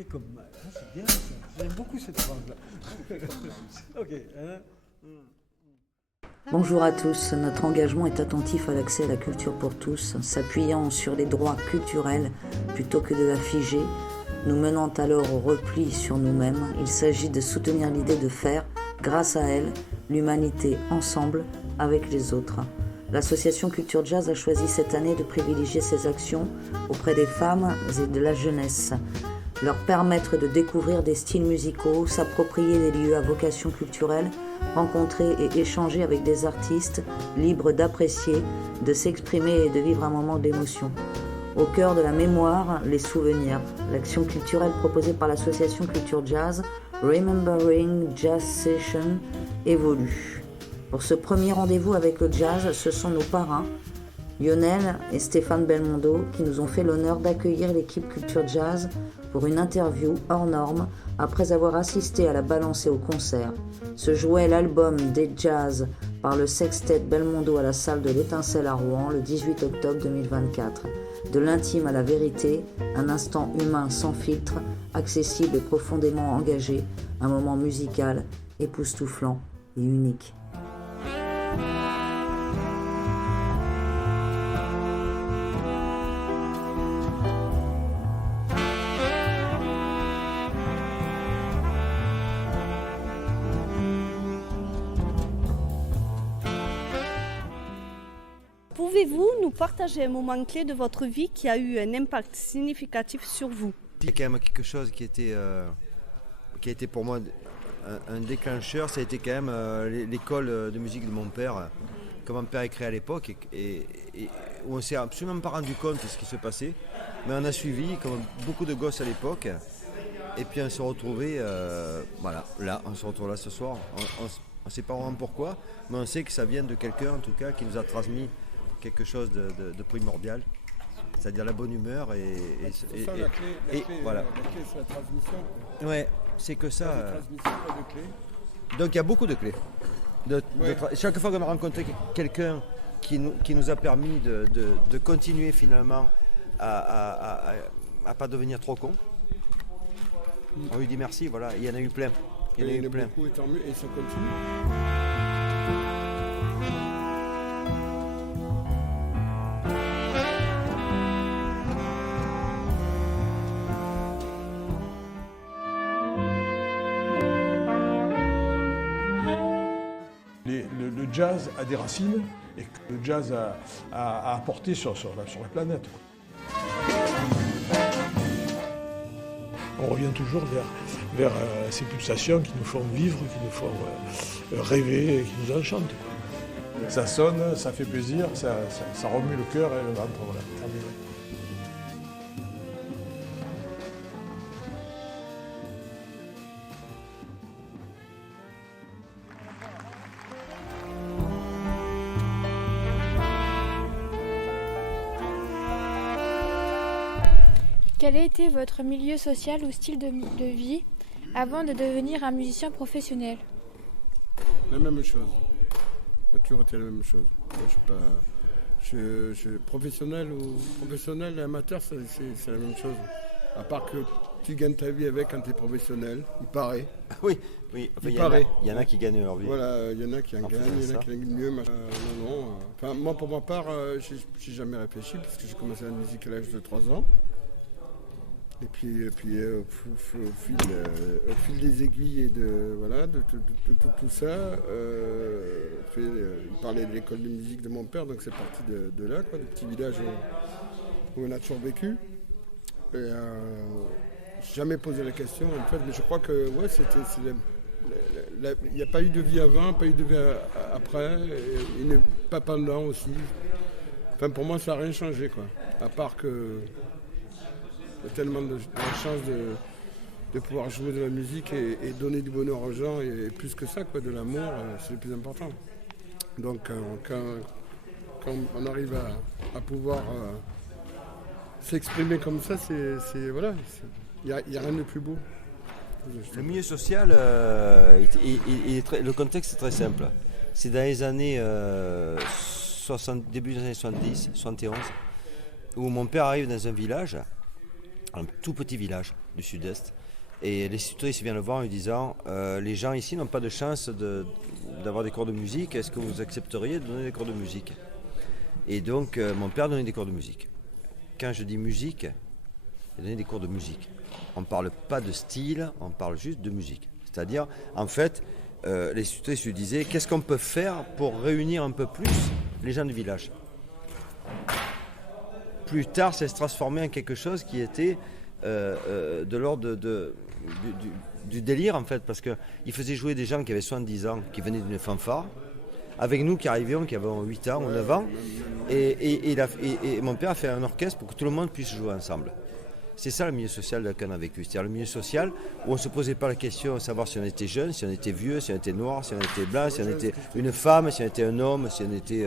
Fais comme... c'est bien ça. J'aime beaucoup cette phrase-là. Ok. Bonjour à tous, notre engagement est attentif à l'accès à la culture pour tous, s'appuyant sur les droits culturels plutôt que de la figer, nous menant alors au repli sur nous-mêmes. Il s'agit de soutenir l'idée de faire, grâce à elle, l'humanité ensemble avec les autres. L'association Culture Jazz a choisi cette année de privilégier ses actions auprès des femmes et de la jeunesse, leur permettre de découvrir des styles musicaux, s'approprier des lieux à vocation culturelle, rencontrer et échanger avec des artistes libres d'apprécier, de s'exprimer et de vivre un moment d'émotion. Au cœur de la mémoire, les souvenirs. L'action culturelle proposée par l'association Culture Jazz, Remembering Jazz Session, évolue. Pour ce premier rendez-vous avec le jazz, ce sont nos parrains, Lionel et Stéphane Belmondo, qui nous ont fait l'honneur d'accueillir l'équipe Culture Jazz pour une interview hors norme après avoir assisté à la balance et au concert. Se jouait l'album des jazz par le sextet Belmondo à la salle de l'Étincelle à Rouen le 18 octobre 2024. De l'intime à la vérité, un instant humain sans filtre, accessible et profondément engagé, un moment musical, époustouflant et unique. Pouvez-vous nous partager un moment clé de votre vie qui a eu un impact significatif sur vous? Il y a quand même quelque chose qui a été pour moi un déclencheur, ça a été quand même l'école de musique de mon père, que mon père a créé à l'époque, et où on ne s'est absolument pas rendu compte de ce qui se passait, mais on a suivi, comme beaucoup de gosses à l'époque, et puis on s'est retrouvés, on se retrouve là ce soir, on ne sait pas vraiment pourquoi, mais on sait que ça vient de quelqu'un en tout cas qui nous a transmis quelque chose de primordial, c'est-à-dire la bonne humeur C'est ça la clé, voilà. La clé, c'est la transmission. Ouais, c'est que ça. La transmission, pas de clé. Donc il y a beaucoup de clés. Chaque fois qu'on a rencontré quelqu'un qui nous a permis de continuer finalement à pas devenir trop con, on lui dit merci, voilà, il y en a eu plein. Il y en a eu plein. Beaucoup, et tant mieux, et ça continue. Le jazz a des racines et que le jazz a apporté sur la planète. On revient toujours vers ces pulsations qui nous font vivre, qui nous font rêver, qui nous enchantent. Ça sonne, ça fait plaisir, ça remue le cœur et le ventre. Voilà. Quel a été votre milieu social ou style de vie avant de devenir un musicien professionnel? La même chose. Ça a toujours été la même chose. Moi, je suis professionnel et amateur, c'est la même chose. À part que tu gagnes ta vie avec quand tu es professionnel, il paraît. Oui. Enfin, il y en a qui gagnent leur vie. Voilà, il y en a qui en gagnent, il y en a qui gagnent mieux. Enfin, moi, pour ma part, j'ai jamais réfléchi puisque j'ai commencé la musique à l'âge de 3 ans. Et puis au fil des aiguilles et de tout ça, il parlait de l'école de musique de mon père, donc c'est parti de là, quoi, du petit village où on a toujours vécu. Et j'ai jamais posé la question en fait, mais je crois que il n'y a pas eu de vie avant, pas eu de vie après, et pas pendant aussi. Enfin pour moi ça n'a rien changé quoi, à part que il y a tellement de chance de pouvoir jouer de la musique et donner du bonheur aux gens, et plus que ça, quoi, de l'amour, c'est le plus important. Donc quand on arrive à pouvoir s'exprimer comme ça, voilà, il n'y a rien de plus beau. Le milieu social, le contexte est très simple. C'est dans les années début des années 70, 71, où mon père arrive dans un village, un tout petit village, du sud-est. Et l'institutrice vient le voir en lui disant les gens ici n'ont pas de chance d'avoir des cours de musique, est-ce que vous accepteriez de donner des cours de musique? Et donc mon père donnait des cours de musique. Quand je dis musique, il donnait des cours de musique. On ne parle pas de style, on parle juste de musique. C'est-à-dire, en fait, l'institutrice lui disait qu'est-ce qu'on peut faire pour réunir un peu plus les gens du village. Plus tard, ça s'est transformé en quelque chose qui était de l'ordre du délire, en fait, parce qu'il faisait jouer des gens qui avaient 70 ans, qui venaient d'une fanfare, avec nous qui arrivions, qui avions 8 ans ou 9 ans, et mon père a fait un orchestre pour que tout le monde puisse jouer ensemble. C'est ça le milieu social qu'on a vécu, c'est-à-dire le milieu social où on ne se posait pas la question de savoir si on était jeune, si on était vieux, si on était noir, si on était blanc, si on était une femme, si on était un homme, si on était...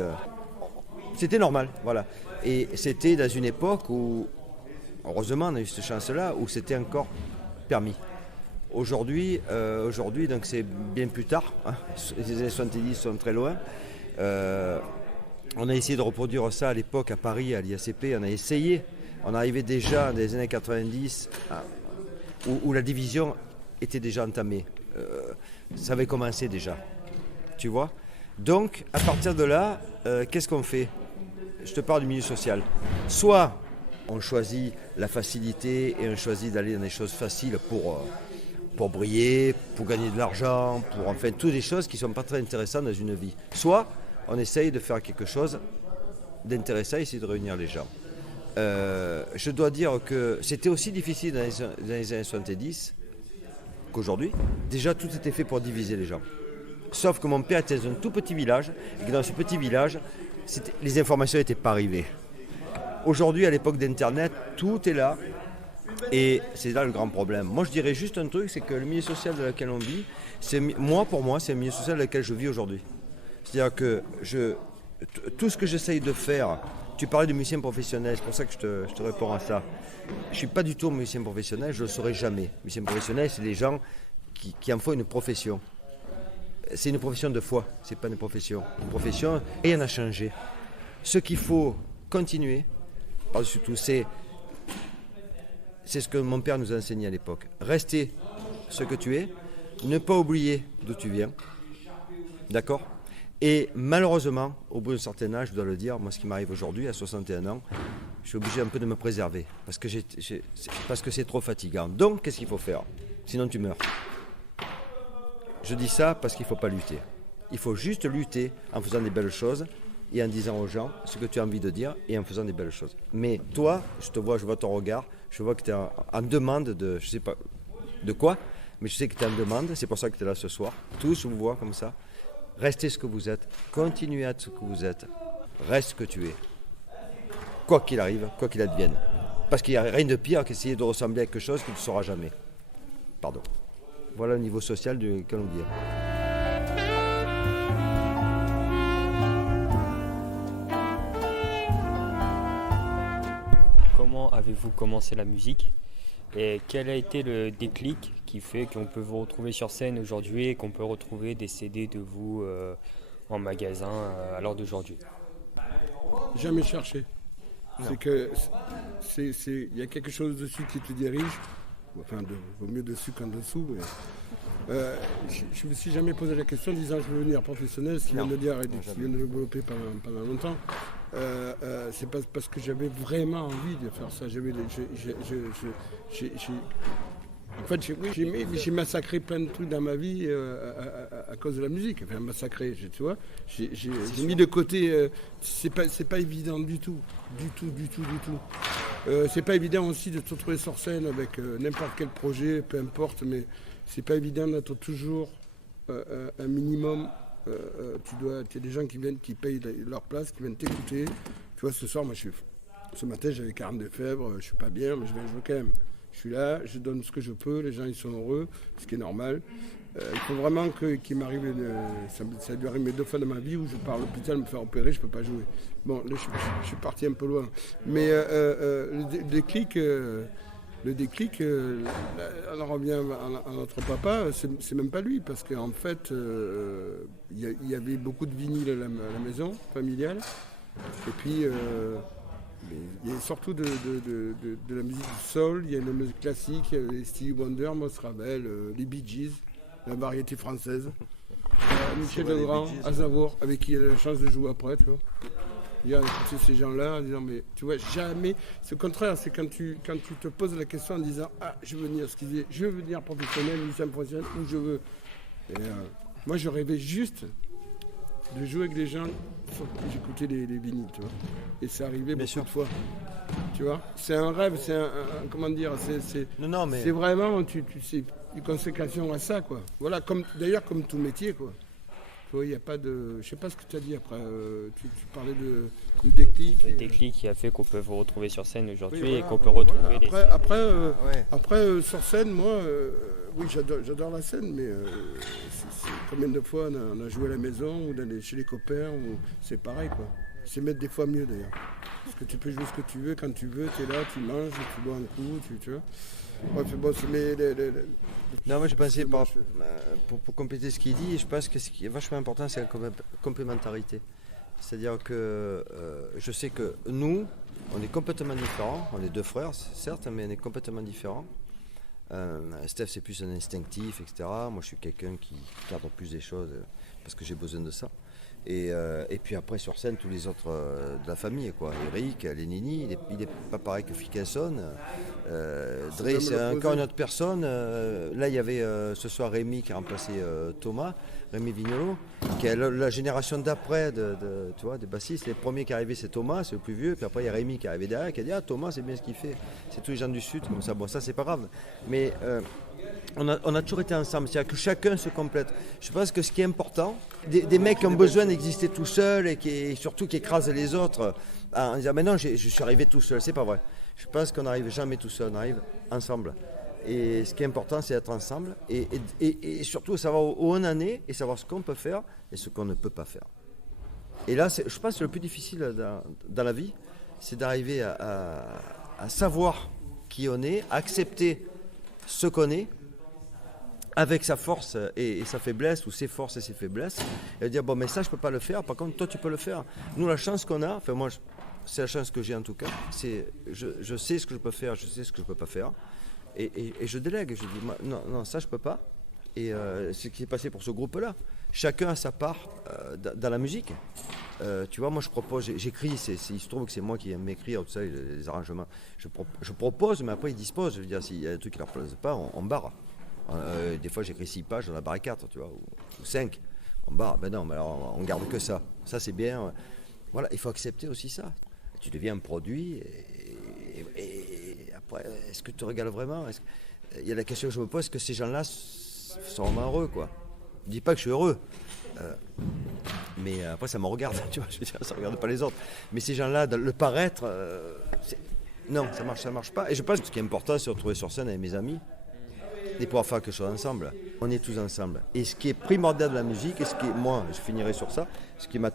C'était normal, voilà. Et c'était dans une époque où, heureusement on a eu cette chance-là, où c'était encore permis. Aujourd'hui, donc c'est bien plus tard, hein, les années 70 sont très loin. On a essayé de reproduire ça à l'époque à Paris, à l'IACP, on a essayé. On arrivait déjà dans les années 90 où la division était déjà entamée. Ça avait commencé déjà, tu vois. Donc, à partir de là, qu'est-ce qu'on fait? Je te parle du milieu social. Soit on choisit la facilité et on choisit d'aller dans des choses faciles pour briller, pour gagner de l'argent, pour enfin toutes les choses qui ne sont pas très intéressantes dans une vie. Soit on essaye de faire quelque chose d'intéressant et essayer de réunir les gens. Je dois dire que c'était aussi difficile dans les années 70 qu'aujourd'hui. Déjà, tout était fait pour diviser les gens. Sauf que mon père était dans un tout petit village, et que dans ce petit village, les informations n'étaient pas arrivées. Aujourd'hui, à l'époque d'Internet, tout est là, et c'est là le grand problème. Moi, je dirais juste un truc, c'est que le milieu social dans lequel on vit, pour moi, c'est le milieu social dans lequel je vis aujourd'hui. C'est-à-dire que tout ce que j'essaye de faire. Tu parlais de musicien professionnel, c'est pour ça que je te réponds à ça. Je ne suis pas du tout musicien professionnel, je ne le serai jamais. Musicien professionnel, c'est les gens qui en font une profession. C'est une profession de foi, ce n'est pas une profession. Une profession, rien n'a changé. Ce qu'il faut continuer, par-dessus tout, c'est ce que mon père nous a enseigné à l'époque. Rester ce que tu es, ne pas oublier d'où tu viens. D'accord ? Et malheureusement, au bout d'un certain âge, je dois le dire, moi ce qui m'arrive aujourd'hui, à 61 ans, je suis obligé un peu de me préserver, parce que c'est trop fatigant. Donc, qu'est-ce qu'il faut faire? Sinon tu meurs. Je dis ça parce qu'il ne faut pas lutter. Il faut juste lutter en faisant des belles choses et en disant aux gens ce que tu as envie de dire et en faisant des belles choses. Mais toi, je vois ton regard, je vois que tu es en demande de, je ne sais pas de quoi, mais je sais que tu es en demande, c'est pour ça que tu es là ce soir. Tous vous voient comme ça. Restez ce que vous êtes, continuez à être ce que vous êtes, reste ce que tu es. Quoi qu'il arrive, quoi qu'il advienne. Parce qu'il n'y a rien de pire qu'essayer de ressembler à quelque chose que tu ne sauras jamais. Pardon. Voilà le niveau social duquel on vit. Comment avez-vous commencé la musique? Et quel a été le déclic qui fait qu'on peut vous retrouver sur scène aujourd'hui et qu'on peut retrouver des CD de vous en magasin à l'heure d'aujourd'hui? Jamais cherché. C'est que il y a quelque chose dessus qui te dirige. Enfin, vaut mieux dessus qu'en dessous. Mais, je me suis jamais posé la question en disant je veux devenir professionnel, ce qu'il vient de dire et ce qu'il vient de développer pendant longtemps. C'est pas parce que j'avais vraiment envie de faire ça. En fait, j'ai massacré plein de trucs dans ma vie à cause de la musique. Enfin, massacré, tu vois. J'ai mis de côté. C'est pas évident du tout. C'est pas évident aussi de te retrouver sur scène avec n'importe quel projet, peu importe, mais c'est pas évident d'être toujours un minimum. Tu as des gens qui payent leur place, qui viennent t'écouter. Tu vois, ce soir, ce matin, j'avais 42 fièvres, je suis pas bien, mais je vais jouer quand même. Je suis là, je donne ce que je peux, les gens ils sont heureux, ce qui est normal. Il faut vraiment qu'il m'arrive, ça lui arrive 2 fois dans ma vie où je pars à l'hôpital me faire opérer, je ne peux pas jouer. Bon, là je suis parti un peu loin. Mais le déclic, on en revient à notre papa, c'est même pas lui, parce qu'en fait, il y avait beaucoup de vinyles à la maison familiale. Et puis, Mais il y a surtout de la musique du soul, il y a la musique classique, il y a les Stevie Wonder, Mos Ravel, les Bee Gees, la variété française. Michel Legrand, Aznavour, avec qui il a la chance de jouer après, tu vois. Il y a ces gens-là en disant, mais tu vois, jamais. C'est au contraire, c'est quand tu te poses la question en disant, ah, je veux venir skier, je veux venir professionnel, musicien professionnel, ou je veux. Et, moi, je rêvais juste de jouer avec des gens sur qui j'écoutais les vinyles, tu vois. Et c'est arrivé beaucoup de fois. Tu vois, c'est un rêve, c'est un comment dire, c'est vraiment, c'est une consécration à ça, quoi. Voilà, d'ailleurs comme tout métier, quoi. Tu vois, il n'y a pas de, je sais pas ce que tu as dit après. Tu parlais du déclic. Le déclic qui a fait qu'on peut vous retrouver sur scène aujourd'hui et qu'on peut retrouver les. Après, sur scène, moi, oui, j'adore la scène, mais combien de fois on a joué à la maison ou chez les copains, c'est pareil, quoi. C'est mettre des fois mieux d'ailleurs. Parce que tu peux jouer ce que tu veux, quand tu veux, tu es là, tu manges, tu bois un coup, tu vois. Ouais, bon, non, moi je pensais, pour compléter ce qu'il dit, je pense que ce qui est vachement important, c'est la complémentarité. C'est-à-dire que je sais que nous, on est complètement différents. On est deux frères, certes, mais on est complètement différents. Steph, c'est plus un instinctif, etc. Moi, je suis quelqu'un qui cadre plus les choses parce que j'ai besoin de ça. Et puis après, sur scène, tous les autres de la famille, quoi. Eric, Lénini, il n'est pas pareil que Fickenson. Dre, c'est encore une autre personne. Là, il y avait ce soir Rémi qui a remplacé Thomas, Rémi Vignolo, qui est la génération d'après tu vois, des bassistes. Les premiers qui arrivaient, c'est Thomas, c'est le plus vieux. Puis après, il y a Rémi qui est arrivé derrière, qui a dit « Ah, Thomas, c'est bien ce qu'il fait. » C'est tous les gens du Sud, comme ça. Bon, ça, c'est pas grave. Mais on a toujours été ensemble. C'est-à-dire que chacun se complète. Je pense que ce qui est important, des mecs qui ont besoin d'exister tout seuls et surtout qui écrasent les autres en disant « Mais non, je suis arrivé tout seul. » C'est pas vrai. Je pense qu'on n'arrive jamais tout seul, on arrive ensemble. Et ce qui est important, c'est d'être ensemble et surtout savoir où on en est et savoir ce qu'on peut faire et ce qu'on ne peut pas faire. Et là, je pense que le plus difficile dans la vie, c'est d'arriver à savoir qui on est, à accepter ce qu'on est, avec sa force et sa faiblesse, ou ses forces et ses faiblesses, et dire bon mais ça je peux pas le faire, par contre toi tu peux le faire. Nous la chance qu'on a, enfin moi c'est la chance que j'ai en tout cas, c'est je sais ce que je peux faire, je sais ce que je peux pas faire, et je délègue, je dis non ça je peux pas, et ce qui s'est passé pour ce groupe-là, chacun a sa part dans la musique. Tu vois, moi je propose, j'écris, il se trouve que c'est moi qui aime écrire, tout ça, les arrangements, je propose, mais après ils disposent, je veux dire s'il y a un truc qui leur plaise pas, on barre. Des fois j'écris 6 pages, on a barré 4, tu vois, ou 5. On barre, ben non, mais alors on garde que ça. Ça c'est bien. Voilà, il faut accepter aussi ça. Tu deviens un produit et après, est-ce que tu te régales vraiment? Il y a la question que je me pose, est-ce que ces gens-là sont vraiment heureux, quoi? Je dis pas que je suis heureux. Mais après ça me regarde, tu vois, je veux dire, ça regarde pas les autres. Mais ces gens-là, le paraître, non, ça marche pas. Et je pense que ce qui est important, c'est de se retrouver sur scène avec mes amis et pouvoir faire quelque chose ensemble. On est tous ensemble. Et ce qui est primordial de la musique, et moi, je finirai sur ça, ce qui m'a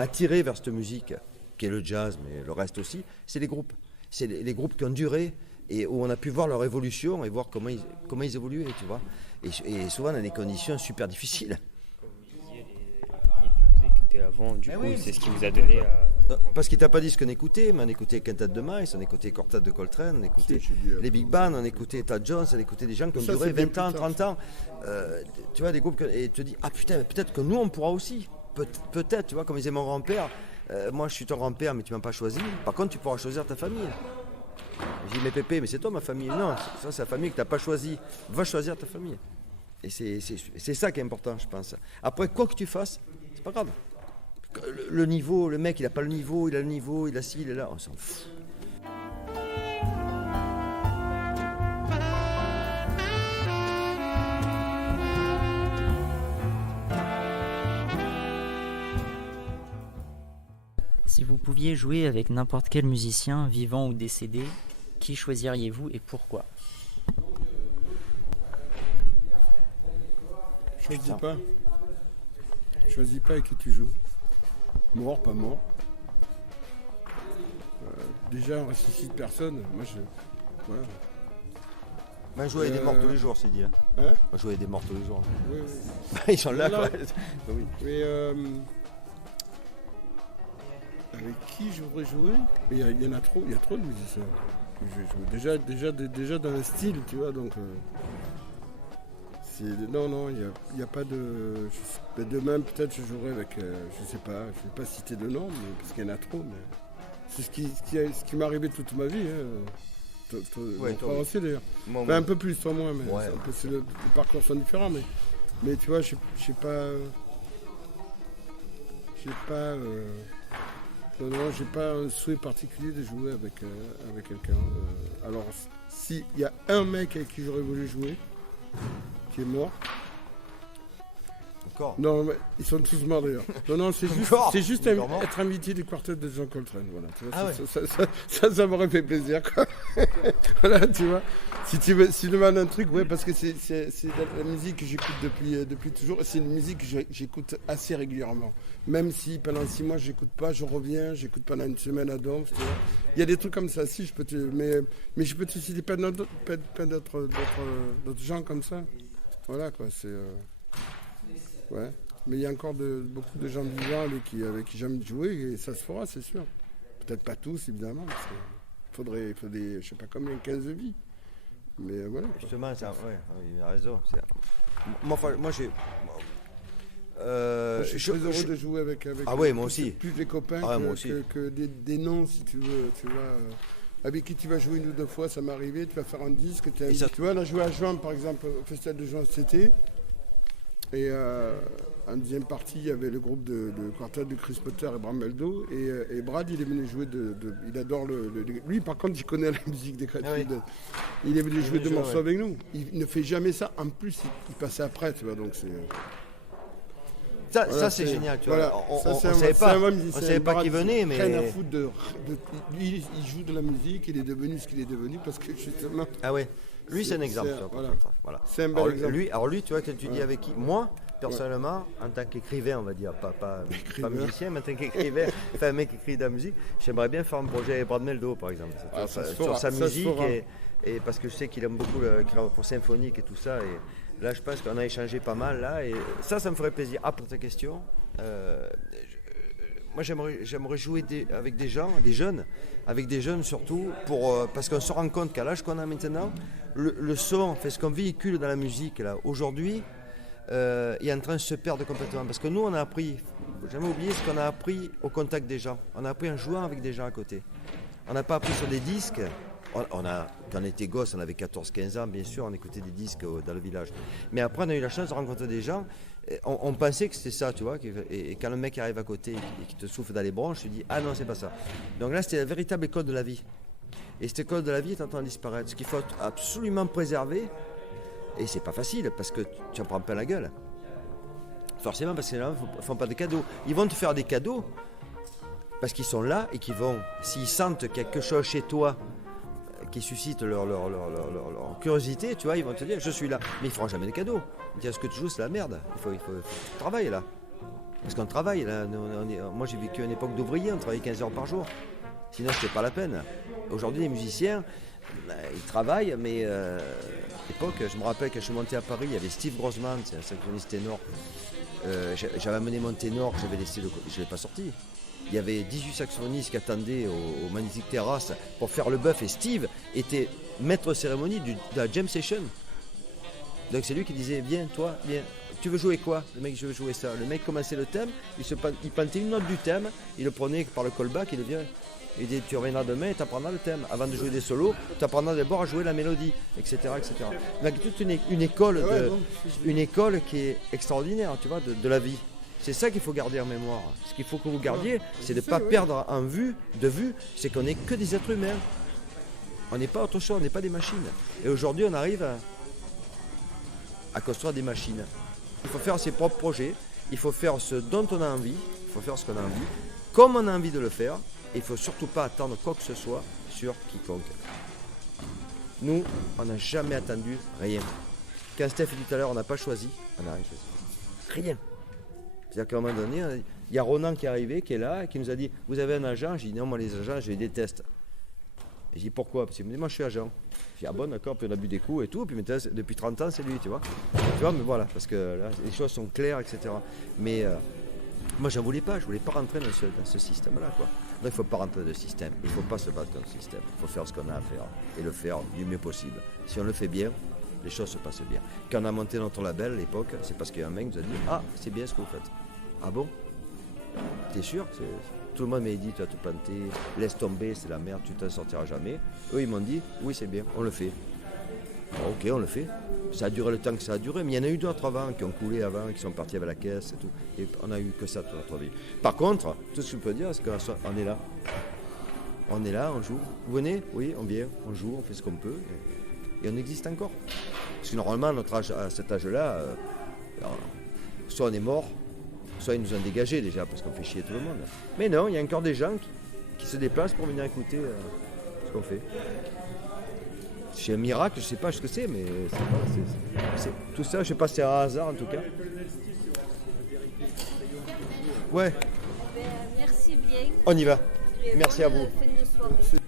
attiré vers cette musique, qui est le jazz, mais le reste aussi, c'est les groupes. C'est les groupes qui ont duré et où on a pu voir leur évolution et voir comment ils évoluaient, tu vois. Et souvent dans des conditions super difficiles. Comme vous disiez, les que vous écoutez avant, du coup, c'est ce qui vous a donné à... Parce qu'il t'a pas dit ce qu'on écoutait, mais on écoutait Cantate de Miles, on écoutait Quartet de Coltrane, on écoutait les Big Band, on écoutait Tad Jones, on écoutait des gens qui ont duré 20 ans, 30 ans. Tu vois, des groupes, et tu te dis, ah putain, peut-être que nous on pourra aussi. Peut-être, tu vois, comme disait mon grand-père, moi je suis ton grand-père, mais tu m'as pas choisi. Par contre, tu pourras choisir ta famille. Je dis, mais Pépé, mais c'est toi ma famille. Non, ça c'est la famille que tu n'as pas choisie. Va choisir ta famille. Et c'est ça qui est important, je pense. Après, quoi que tu fasses, c'est pas grave. Le niveau, le mec il a pas le niveau, il a le niveau, il a ci, il est là, on s'en fout. Si vous pouviez jouer avec n'importe quel musicien, vivant ou décédé, qui choisiriez-vous et pourquoi? Choisis pas avec qui tu joues. Mort, pas mort. Déjà, on ressuscite personne. Moi, voilà. Moi, jouer avec des morts tous les jours, c'est dit. Hein moi, jouer avec des morts tous les jours. Oui. Ils sont là, quoi. Oui. Mais avec qui je voudrais jouer? Il y en a trop, il y a trop de musiciens que je vais jouer. Déjà dans le style, tu vois, donc... non, il n'y a pas de... Demain, peut-être, je jouerai avec... je sais pas, je ne vais pas citer de nom, mais, parce qu'il y en a trop, mais... C'est ce qui m'est arrivé toute ma vie, hein. Toi aussi, d'ailleurs. Moi. Un peu plus, toi, moins, mais ouais. Les parcours sont différents, mais tu vois, je sais pas... Non, j'ai pas un souhait particulier de jouer avec quelqu'un. Alors, s'il y a un mec avec qui j'aurais voulu jouer, qui est mort. Encore? Non, mais ils sont tous morts d'ailleurs. Non, c'est juste être invité du quartet de John Coltrane. Voilà, tu vois, ça m'aurait fait plaisir, quoi. Voilà, tu vois. Si tu me demandes un truc, ouais, parce que c'est la musique que j'écoute depuis toujours. C'est une musique que j'écoute assez régulièrement. Même si pendant 6 mois j'écoute pas, je reviens, j'écoute pendant une semaine à Donf. Il y a des trucs comme ça, si je peux mais je peux te citer plein d'autres gens comme ça. Voilà, quoi, c'est... Ouais, mais il y a encore beaucoup de gens vivants avec qui j'aime jouer et ça se fera, c'est sûr. Peut-être pas tous, évidemment. Il faudrait, je sais pas combien, 15 vies. Mais voilà. Justement, il a raison. Moi j'ai... je suis très heureux de jouer avec moi aussi. Plus les copains que des noms, si tu veux. Tu vois, avec qui tu vas jouer 1 ou 2 fois, ça m'est arrivé. Tu vas faire un disque. Tu vois, on a joué à Juin, par exemple, au Festival de Juin cet été. Et en deuxième partie, il y avait le groupe de quartet de Chris Potter et Brameldo. Et Brad, il est venu jouer il adore lui, par contre, il connaît la musique des quartets. Il est venu jouer 2 morceaux avec nous. Il ne fait jamais ça. En plus, il passait après, tu vois. Donc c'est... Ça c'est génial, tu vois. On savait pas qui venait, mais... Rien à foutre lui, il joue de la musique, il est devenu ce qu'il est devenu parce que justement... Ah ouais. Lui, c'est un exemple. Voilà. C'est un bel exemple. Lui, tu vois, quand tu dis avec qui... Moi, personnellement, en tant qu'écrivain, on va dire, pas musicien, mais en tant qu'écrivain, enfin un mec qui écrit de la musique, j'aimerais bien faire un projet avec Brad Meldo, par exemple, sur sa musique, et parce que je sais qu'il aime beaucoup pour symphonique et tout ça, et là, je pense qu'on a échangé pas mal, là, et ça me ferait plaisir. Ah, pour ta question, moi, j'aimerais jouer avec des gens, avec des jeunes surtout, parce qu'on se rend compte qu'à l'âge qu'on a maintenant, le son, ce qu'on véhicule dans la musique, là, aujourd'hui, est en train de se perdre complètement. Parce que nous, on a appris, faut jamais oublier ce qu'on a appris au contact des gens. On a appris en jouant avec des gens à côté. On n'a pas appris sur des disques. Quand on était gosse, on avait 14-15 ans, bien sûr, on écoutait des disques dans le village. Mais après, on a eu la chance de rencontrer des gens. On pensait que c'était ça, tu vois. Et quand le mec arrive à côté et qui te souffle dans les bronches, tu dis, ah non, c'est pas ça. Donc là, c'était la véritable école de la vie. Et cette école de la vie est en train de disparaître. Ce qu'il faut absolument préserver, et c'est pas facile, parce que tu en prends plein la gueule. Forcément, parce que les gens ne font pas de cadeaux. Ils vont te faire des cadeaux, parce qu'ils sont là, et qu'ils vont, s'ils sentent quelque chose chez toi, qui suscite leur curiosité, tu vois, ils vont te dire, je suis là. Mais ils ne feront jamais de cadeaux. Ils disent, ce que tu joues, c'est la merde. Il faut travailler là. Parce qu'on travaille là. Moi, j'ai vécu une époque d'ouvrier, on travaillait 15 heures par jour. Sinon, c'était pas la peine. Aujourd'hui, les musiciens, ils travaillent, mais à l'époque, je me rappelle quand je suis monté à Paris, il y avait Steve Grossman, c'est un saxophoniste ténor. J'avais amené mon ténor, j'avais laissé je ne l'ai pas sorti. Il y avait 18 saxophonistes qui attendaient au magnifique terrasse pour faire le bœuf, et Steve était maître cérémonie de la jam session. Donc c'est lui qui disait, viens, toi, viens. Tu veux jouer quoi? Le mec, je veux jouer ça. Le mec commençait le thème, il plantait une note du thème, il le prenait par le callback, il dit, tu reviendras demain et tu apprendras le thème. Avant de jouer des solos, tu apprendras d'abord à jouer la mélodie, etc. Donc toute une école qui est extraordinaire, tu vois, de la vie. C'est ça qu'il faut garder en mémoire. Ce qu'il faut que vous gardiez, c'est de ne pas perdre de vue, c'est qu'on n'est que des êtres humains. On n'est pas autre chose, on n'est pas des machines. Et aujourd'hui, on arrive à construire des machines. Il faut faire ses propres projets, il faut faire ce dont on a envie, il faut faire ce qu'on a envie, comme on a envie de le faire, et il ne faut surtout pas attendre quoi que ce soit sur quiconque. Nous, on n'a jamais attendu rien. Quand Steph dit tout à l'heure, on n'a pas choisi, on n'a rien choisi. Rien. C'est-à-dire qu'à un moment donné, il y a Ronan qui est arrivé, qui est là, et qui nous a dit, vous avez un agent? J'ai dit, non, moi les agents, je les déteste. Et j'ai dit, pourquoi? Parce qu'il me dit, moi je suis agent. J'ai dit, ah bon, d'accord, puis on a bu des coups et tout, puis maintenant, depuis 30 ans, c'est lui, tu vois. Tu vois, mais voilà, parce que là, les choses sont claires, etc. Mais Moi, j'en voulais pas. Je voulais pas rentrer dans ce système-là, quoi. Non, il ne faut pas rentrer dans le système. Il ne faut pas se battre dans le système. Il faut faire ce qu'on a à faire et le faire du mieux possible. Si on le fait bien, les choses se passent bien. Quand on a monté notre label à l'époque, c'est parce qu'il y a un mec qui nous a dit « Ah, c'est bien ce que vous faites. » Ah bon? T'es sûr? Tout le monde m'a dit « Tu vas te planter, laisse tomber, c'est la merde, tu t'en sortiras jamais. » Eux, ils m'ont dit « Oui, c'est bien, on le fait. » Bon, ok, on le fait. Ça a duré le temps que ça a duré, mais il y en a eu d'autres avant, qui ont coulé avant, qui sont partis avec la caisse et tout. Et on n'a eu que ça toute notre vie. Par contre, tout ce que je peux dire, c'est qu'on est là. On est là, on joue. Vous venez? Oui, on vient, on joue, on fait ce qu'on peut. Et on existe encore. Parce que normalement, à cet âge-là, soit on est mort, soit ils nous ont dégagés déjà, parce qu'on fait chier tout le monde. Mais non, il y a encore des gens qui se déplacent pour venir écouter ce qu'on fait. C'est un miracle, je ne sais pas ce que c'est, mais tout ça, je ne sais pas si c'est un hasard en tout cas. Ouais. Merci bien. On y va. Merci à vous. Fin de soirée.